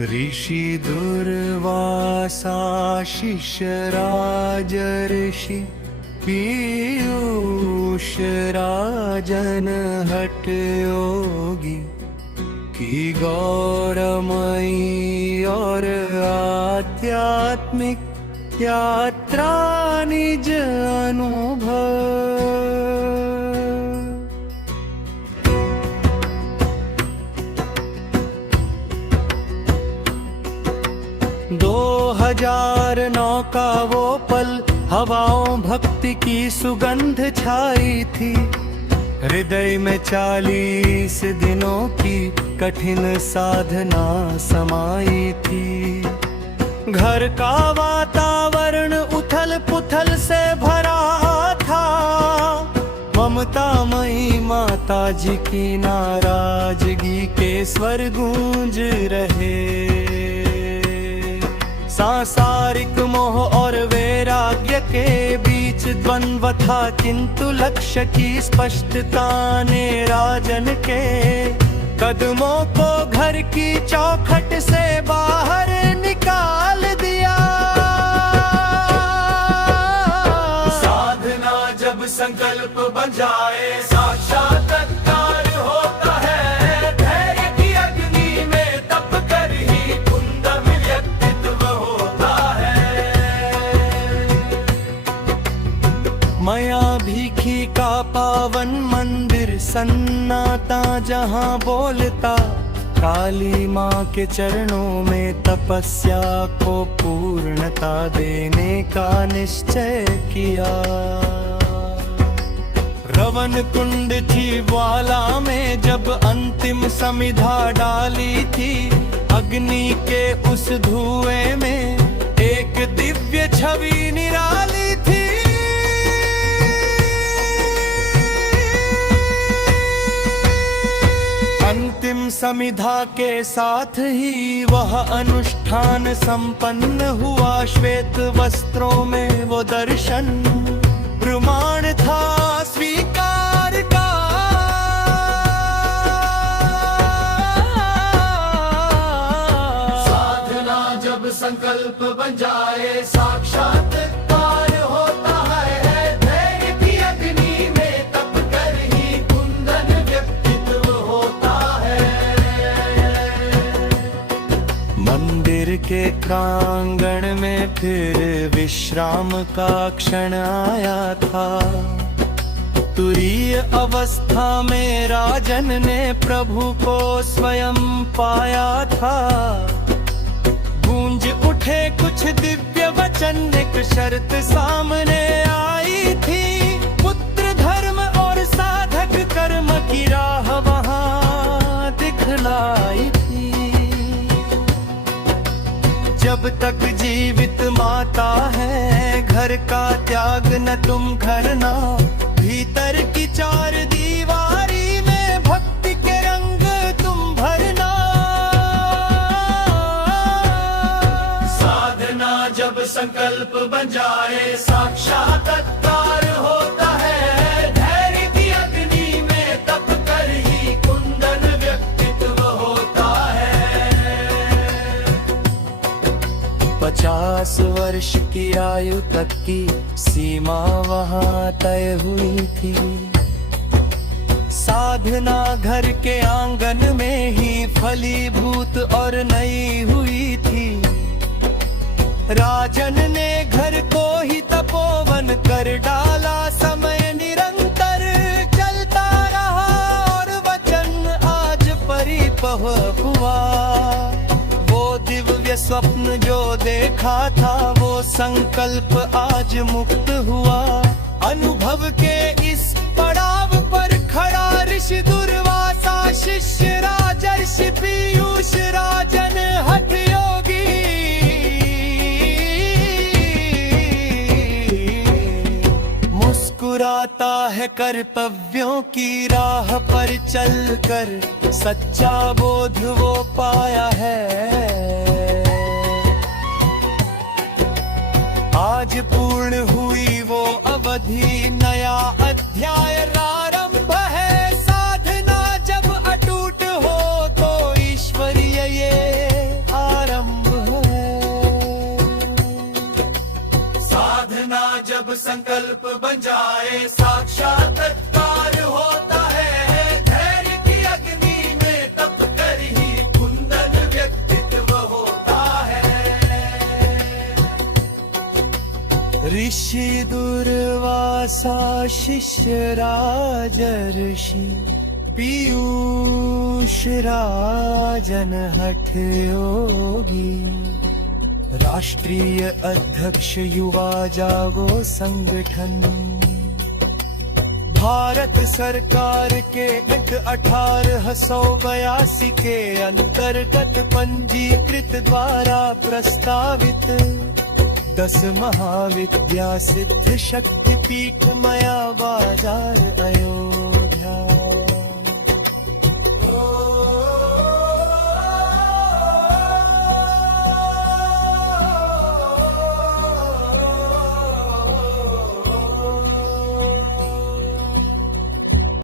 ऋषि दुर्वासा शिष्य राजर्षि पीयूष राजन हठ योगी की गौरमयी और आध्यात्मिक यात्रा निज अनुभव। 2009 का वो पल, हवाओं भक्ति की सुगंध छाई थी। हृदय में 40 दिनों की कठिन साधना समाई थी। घर का वातावरण उथल पुथल से भरा था। ममतामयी माता जी की नाराजगी के स्वर गूंज रहे। सांसारिक मोह और वैराग्य के बीच द्वंद्व था, किंतु लक्ष्य की स्पष्टता ने राजन के कदमों को घर की चौखट से बाहर निकाल दिया। साधना जब संकल्प बन जाए साक्षात्कार होता है। धैर्य की अग्नि में तप कर ही कुंदन व्यक्तित्व होता है। माया भीखी का पावन मंदिर सन्नाटा जहाँ बोलता, काली माँ के चरणों में तपस्या को पूर्णता देने का निश्चय किया। रवन कुंड थी ज्वाला में जब अंतिम समिधा डाली थी। अग्नि के उस धुएं में एक दिव्य छवि निराली थी। अंतिम समिधा के साथ ही वह अनुष्ठान संपन्न हुआ। श्वेत वस्त्रों में वो दर्शन प्रमाण था स्वीकार का। साधना जब संकल्प बन जाए साक्षात्कार होता है। धैर्य की अग्नि में तप कर ही कुंदन व्यक्तित्व होता है। मंदिर के प्रांगण में फिर विश्राम का क्षण आया था। तुरीय अवस्था में राजन ने प्रभु को स्वयं पाया था। गूंज उठे कुछ दिव्य वचन, एक शर्त सामने आई थी। पुत्र धर्म और साधक कर्म की राह वहाँ दिखलाई थी। जब तक जीवित माता है घर का त्याग न तुम करना। भीतर की चार दीवारी में भक्ति के रंग तुम भरना। साधना जब संकल्प बन जाए साक्षात्कार होता है। धैर्य की अग्नि में तप कर ही कुंदन व्यक्तित्व होता है। 50 वर्ष की आयु तक की सीमा वहाँ तय हुई थी। साधना घर के आंगन में ही फलीभूत और नई हुई थी। राजन ने घर को ही तपोवन कर डाला। समय निरंतर चलता रहा और वचन आज परिपक्व हुआ। वो दिव्य स्वप्न जो देखा था वो संकल्प आज मुक्त हुआ। अनुभव के इस पड़ाव पर खड़ा ऋषि दुर्वासा शिष्य राजर्षि पीयूष राजन हठ योगी। मुस्कुराता है कर्तव्यों की राह पर चलकर, सच्चा बोध वो पाया है। आज पूर्ण हुई वो अवधि, नया अध्याय प्रारंभ है। साधना जब अटूट हो तो ईश्वरीय ये संकल्प बन जाए साक्षात्कार होता है धैर्य की अग्नि में तप कर ही कुंदन व्यक्तित्व होता है। ऋषि दुर्वासा शिष्य राजर्षि पीयूष राजन हठ योगी राष्ट्रीय अध्यक्ष युवा जागो संगठन भारत सरकार के 1882 के अंतर्गत पंजीकृत द्वारा प्रस्तावित 10 महाविद्या सिद्ध शक्तिपीठ माया बाजार अयोध्या